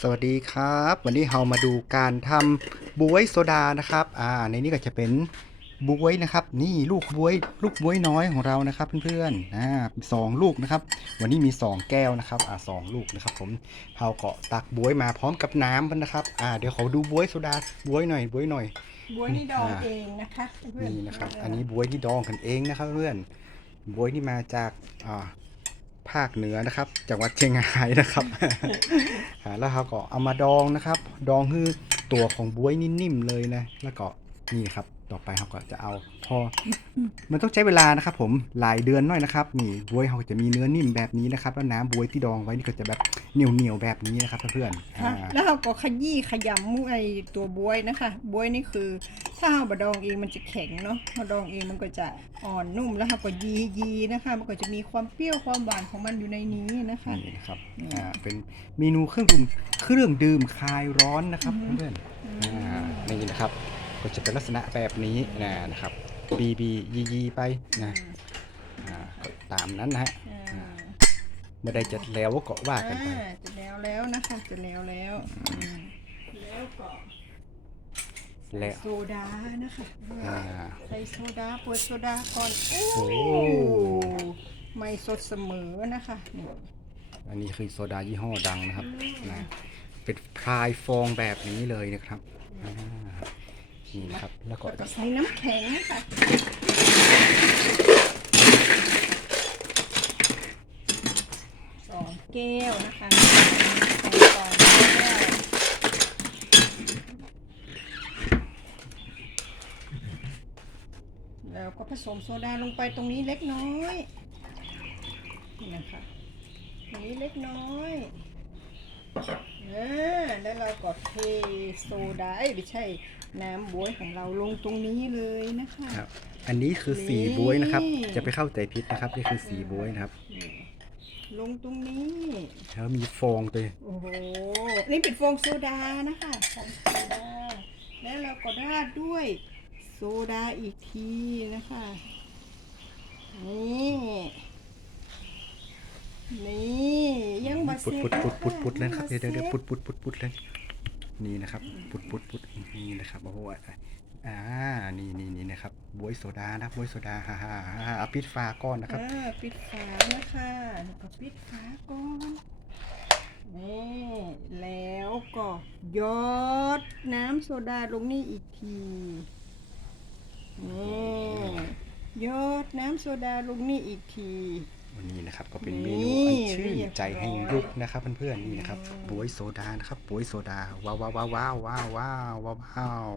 สวัสดีครับ วันนี้เรามาดูการทำบวยโซดานะครับ อ่า ในนี้ก็จะเป็นบวยนะครับ นี่ลูกบวย ลูกบวยน้อยของเรานะครับ เพื่อนๆอ่าสองลูกนะครับ วันนี้มีสองแก้วนะครับ อ่าสองลูกนะครับ ผมเราก็ตักบวยมาพร้อมกับน้ำมันนะครับ อ่า เดี๋ยวเขาดูบวยโซดาบวยหน่อยบวยหน่อยบัวนี่ดองเองนะคะเพื่อนนี่นะครับ อันนี้บวยที่ดองกันเองนะครับ เพื่อนบวยที่มาจากอ่า ภาคเหนือนะครับจังหวัดเชียงรายนะครับอ่าแล้วเขาก็เอามาดองนะครับ ดองคือตัวของบวยนิ่มๆเลยนะแล้วก็นี่ครับต่อไปเขาก็จะเอาพอ มันต้องใช้เวลานะครับ ผมหลายเดือนหน่อยนะครับนี่บวยเขาจะมีเนื้อนิ่มแบบนี้นะครับ แล้วน้ำบวยที่ดองไว้นี่ก็จะแบบเหนียวๆแบบนี้นะครับเพื่อนๆค่ะอ่าแล้วเราก็ขยี้ขยำไอตัวบวยนะคะ บวยนี่คือ ถ้าเราบดองเองมันจะแข็งเนาะเราดองเองมันก็จะอ่อนนุ่มแล้วเราก็ยียีนะคะ มันก็จะมีความเปรี้ยวความหวานของมันอยู่ในนี้นะคะ นี่นะครับอืมอ่าเป็นเมนูเครื่องดื่มเครื่องดื่มคลายร้อนนะครับอือฮึเพื่อนๆอ่านี่นะครับก็จะเป็นลักษณะแบบนี้นะนะครับบีบียียีไปนะอ่าก็ตามนั้นนะฮะอ่าเมื่อใดจะแล้วก็ว่ากันไปอ่าจะแล้วแล้วนะคะจะแล้วแล้วอืมแล้วก็ แล้วโซดานะคะอ่าใส่โซดาเปิดโซดาก่อนโอ้โอ้ไม่สดเสมอนะคะนี่อันนี้คือโซดายี่ห้อดังนะครับนะเป็นพลายฟองแบบนี้เลยนะครับอ่านี่นะครับแล้วก็แล้วก็ใส่น้ำแข็งค่ะสองแก้วนะคะสองแก้ว แล้วก็ผสมโซดาลงไปตรงนี้เล็กน้อยนี่นะคะตรงนี้เล็กน้อยอ่าแล้วเราก็เทโซดาเอ้ยไม่ใช่น้ำบวยของเราลงตรงนี้เลยนะคะครับ อันนี้คือสีบวยนะครับนี่จะไปเข้าใจผิดนะครับ นี่คือสีบวยนะครับนี่ลงตรงนี้ แล้วมีฟองตัวโอ้โห นี่เป็นฟองโซดานะคะฟองโซดา แล้วเราก็ราดด้วยโซดาอีกทีนะคะ นี่ นี่ยังบาปุดเซ็ปุดปุดปุดปุดเลยครับเดี๋ยวเดี๋ยวเดี๋ยวปุดปุดปุดปุดเลยนี่นะครับปุดปุดปุดนี่นะครับโอ้โหอ่านี่นี่นี่นะครับบวยโซดานะครับบวยโซดาฮ่าฮ่าฮ่าเอาปิดฝาก้อนนะครับอ่าปิดฝานะคะแล้วก็ปิดฝาก่อนนี่แล้วก็หยอดน้ำโซดาลงนี่อีกที นี่หยอดน้ำโซดาลงนี่อีกที วันนี้นะครับก็เป็นเมนี่นูอันชื่นเรียบร้อยใจให้ลุกนะครับเพื่อนๆนี่นะครับบวยโซดานะครับบวยโซดาว้าวว้าวว้าวว้าวว้าวว้าวว้าว